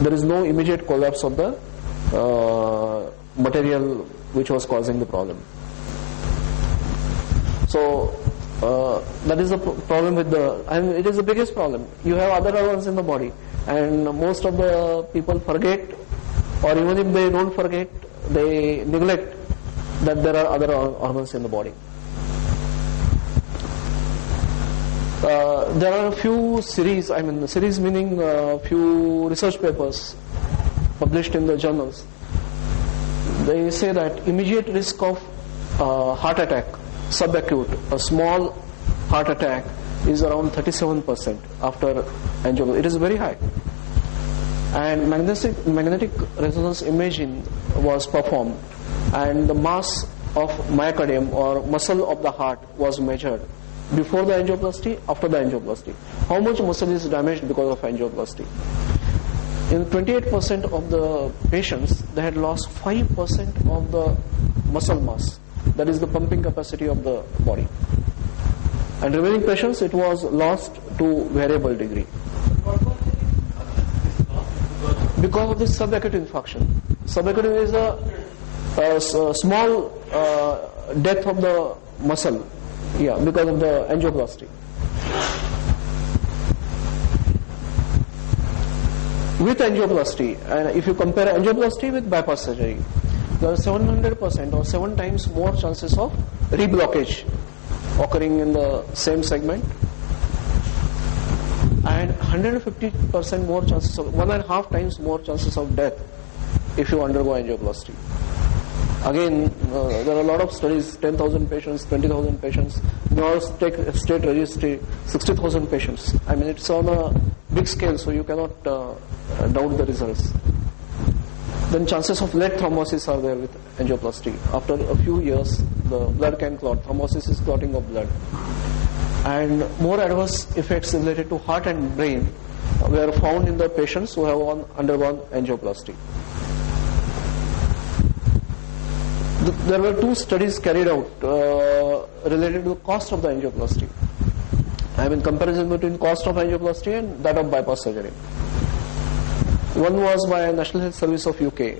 there is no immediate collapse of the material which was causing the problem. So that is the problem with and it is the biggest problem. You have other organs in the body, and most of the people forget, or even if they don't forget, they neglect that there are other organs in the body. There are a few series, series meaning few research papers published in the journals. They say that immediate risk of heart attack, subacute, a small heart attack, is around 37% after angioplasty. It is very high. And magnetic resonance imaging was performed, and the mass of myocardium or muscle of the heart was measured before the angioplasty, after the angioplasty. How much muscle is damaged because of angioplasty? In 28% of the patients, they had lost 5% of the muscle mass, that is the pumping capacity of the body. And remaining patients, it was lost to variable degree. Because of this subacute infarction. Subacute is a small death of the muscle, because of the angioplasty. With angioplasty, and if you compare angioplasty with bypass surgery, there are 700% or 7 times more chances of reblockage occurring in the same segment, and 150% more chances of 1.5 times more chances of death if you undergo angioplasty. Again, there are a lot of studies, 10,000 patients, 20,000 patients. Now state registry, 60,000 patients. It's on a big scale, so you cannot doubt the results. Then chances of lead thrombosis are there with angioplasty. After a few years, the blood can clot. Thrombosis is clotting of blood. And more adverse effects related to heart and brain were found in the patients who have undergone angioplasty. There were 2 studies carried out related to the cost of the angioplasty. Comparison between cost of angioplasty and that of bypass surgery. One was by National Health Service of UK.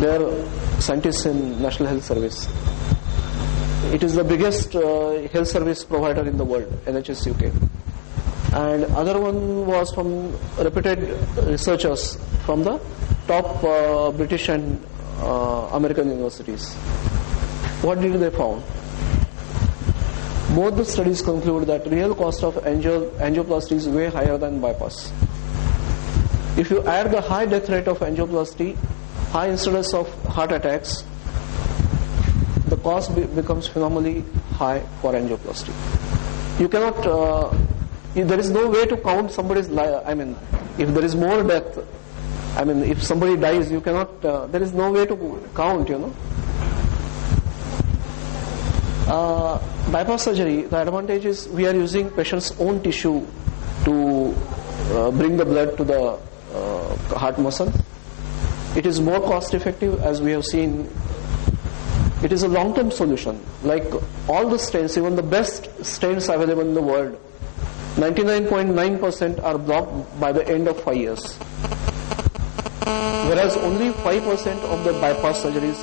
They are scientists in National Health Service. It is the biggest health service provider in the world, NHS UK. And other one was from reputed researchers from the top British and American universities. What did they found? Both the studies conclude that real cost of angioplasty is way higher than bypass. If you add the high death rate of angioplasty, high incidence of heart attacks, the cost becomes phenomenally high for angioplasty. You cannot, there is no way to count somebody's life. If there is more death, if somebody dies, you cannot, there is no way to count, Bypass surgery, the advantage is we are using patient's own tissue to bring the blood to the heart muscle. It is more cost effective, as we have seen. It is a long-term solution. Like all the stents, even the best stents available in the world, 99.9% are blocked by the end of 5 years. Whereas only 5% of the bypass surgeries,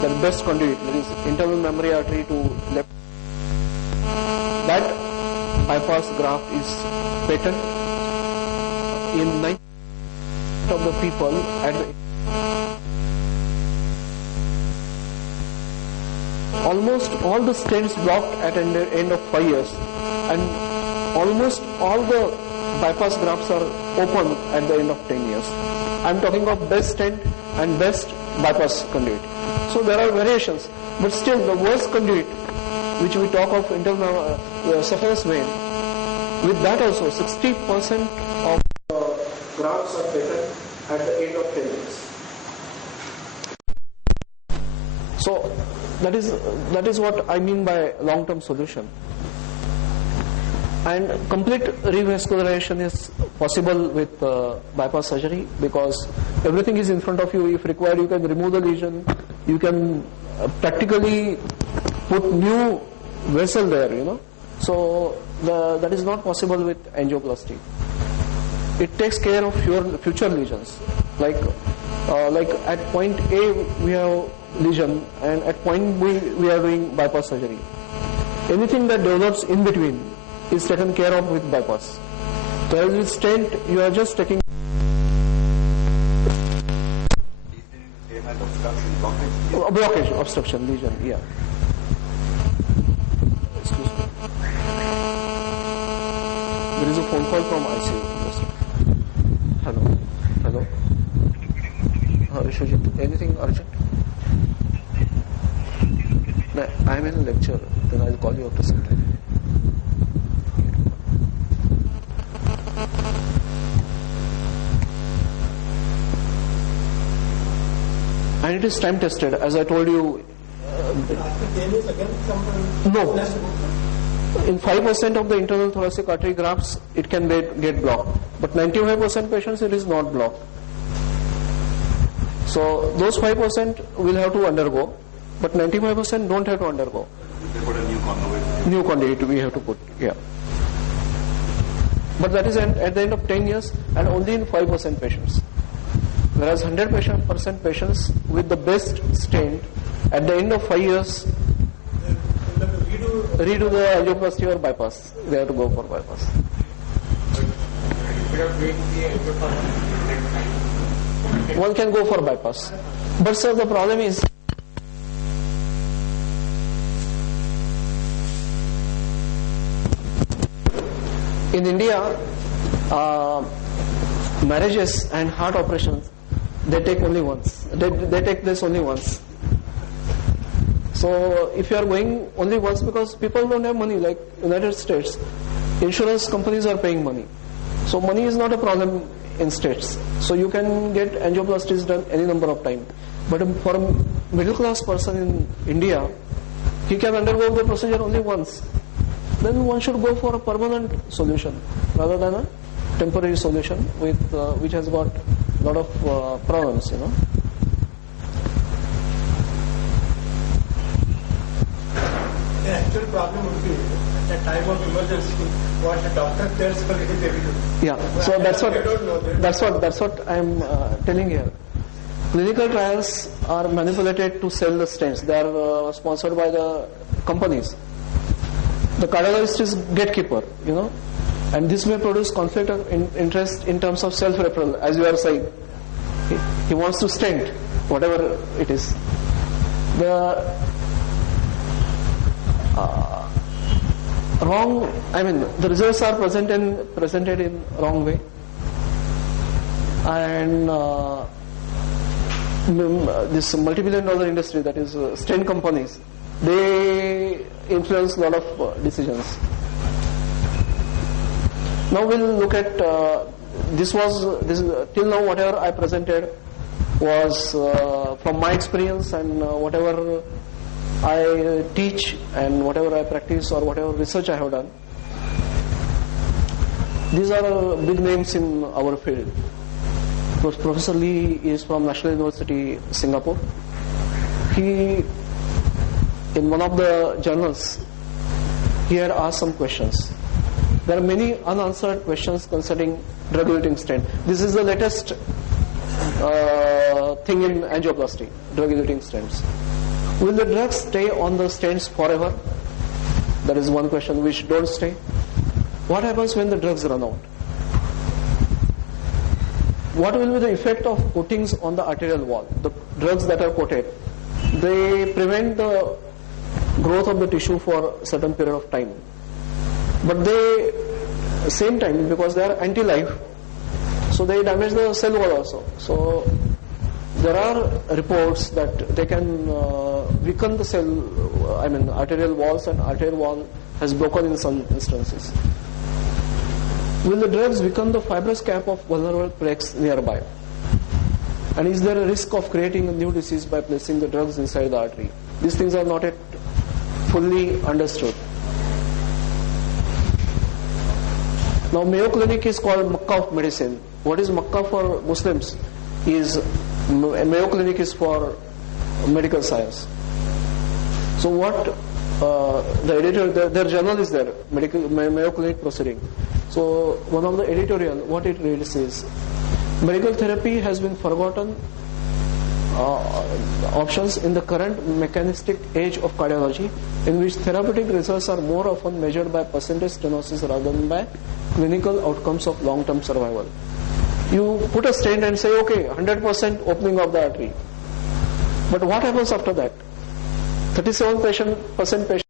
the best conduit, that is internal mammary artery to left, that bypass graft is patent in 90% of the people at the almost all the stents blocked at the end of 5 years, and almost all the bypass grafts are open at the end of 10 years. I am talking of best stent and best bypass conduit. So there are variations, but still the worst conduit, which we talk of internal saphenous vein, with that also 60% of grafts are taken at the end of 10 years. So that is what I mean by long-term solution. And complete revascularization is possible with bypass surgery, because everything is in front of you. If required, you can remove the lesion. You can practically put new vessel there, So that is not possible with angioplasty. it takes care of your future lesions. Like at point A we have lesion, and at point B we are doing bypass surgery. Anything that develops in between is taken care of with bypass. Whereas with stent, you are just taking. Blockage, obstruction, lesion, yeah. Excuse me. There is a phone call from ICU. Hello. Hello. Vishwajit, anything urgent? No, I am in a lecture. Then I'll call you after some time. And it is time tested, as I told you. No. In 5% of the internal thoracic artery grafts, it can get blocked. But 95% patients, it is not blocked. So those 5% will have to undergo, but 95% don't have to undergo. They put a new conduit. New conduit we have to put, yeah. But that is at the end of 10 years and only in 5% patients. Whereas 100% patients with the best stent, at the end of 5 years, redo the angioplasty or bypass. They have to go for bypass. One can go for bypass. But sir, the problem is, in India, marriages and heart operations, they take only once. They take this only once. So if you are going only once, because people don't have money, like United States, insurance companies are paying money. So money is not a problem in states. So you can get angioplasties done any number of times. But for a middle class person in India, he can undergo the procedure only once. Then one should go for a permanent solution rather than a temporary solution with which has got a lot of problems, The actual problem would be at the time of emergency, what the doctor tells for it, they will do. Yeah, so that's what I am telling here. Clinical trials are manipulated to sell the stents. They are sponsored by the companies. The cardiologist is gatekeeper, and this may produce conflict of interest in terms of self-referral, as you are saying. He wants to stent, whatever it is. The the results are presented in wrong way, and this multi-billion-dollar industry, that is stent companies, they influence a lot of decisions. Now we'll look at this till now whatever I presented was from my experience and whatever I teach and whatever I practice or whatever research I have done. These are big names in our field. Professor Lee is from National University, Singapore. He, in one of the journals, he had asked some questions. There are many unanswered questions concerning drug-eluting stent. This is the latest thing in angioplasty, drug-eluting stents. Will the drugs stay on the stents forever? That is one question which don't stay. What happens when the drugs run out? What will be the effect of coatings on the arterial wall? The drugs that are coated, they prevent the growth of the tissue for a certain period of time. But they, same time, because they are anti-life, so they damage the cell wall also. So there are reports that they can weaken the arterial walls, and arterial wall has broken in some instances. Will the drugs weaken the fibrous cap of vulnerable plaques nearby? And is there a risk of creating a new disease by placing the drugs inside the artery? These things are not yet fully understood. Now Mayo Clinic is called Makkah of medicine. What is Makkah for Muslims is Mayo Clinic is for medical science. So what the editor, their journal is there, Mayo Clinic Proceeding. So one of the editorial, what it really says, medical therapy has been forgotten options in the current mechanistic age of cardiology, in which therapeutic results are more often measured by percentage stenosis rather than by clinical outcomes of long-term survival. You put a stent and say, okay, 100% opening of the artery. But what happens after that? 37% patient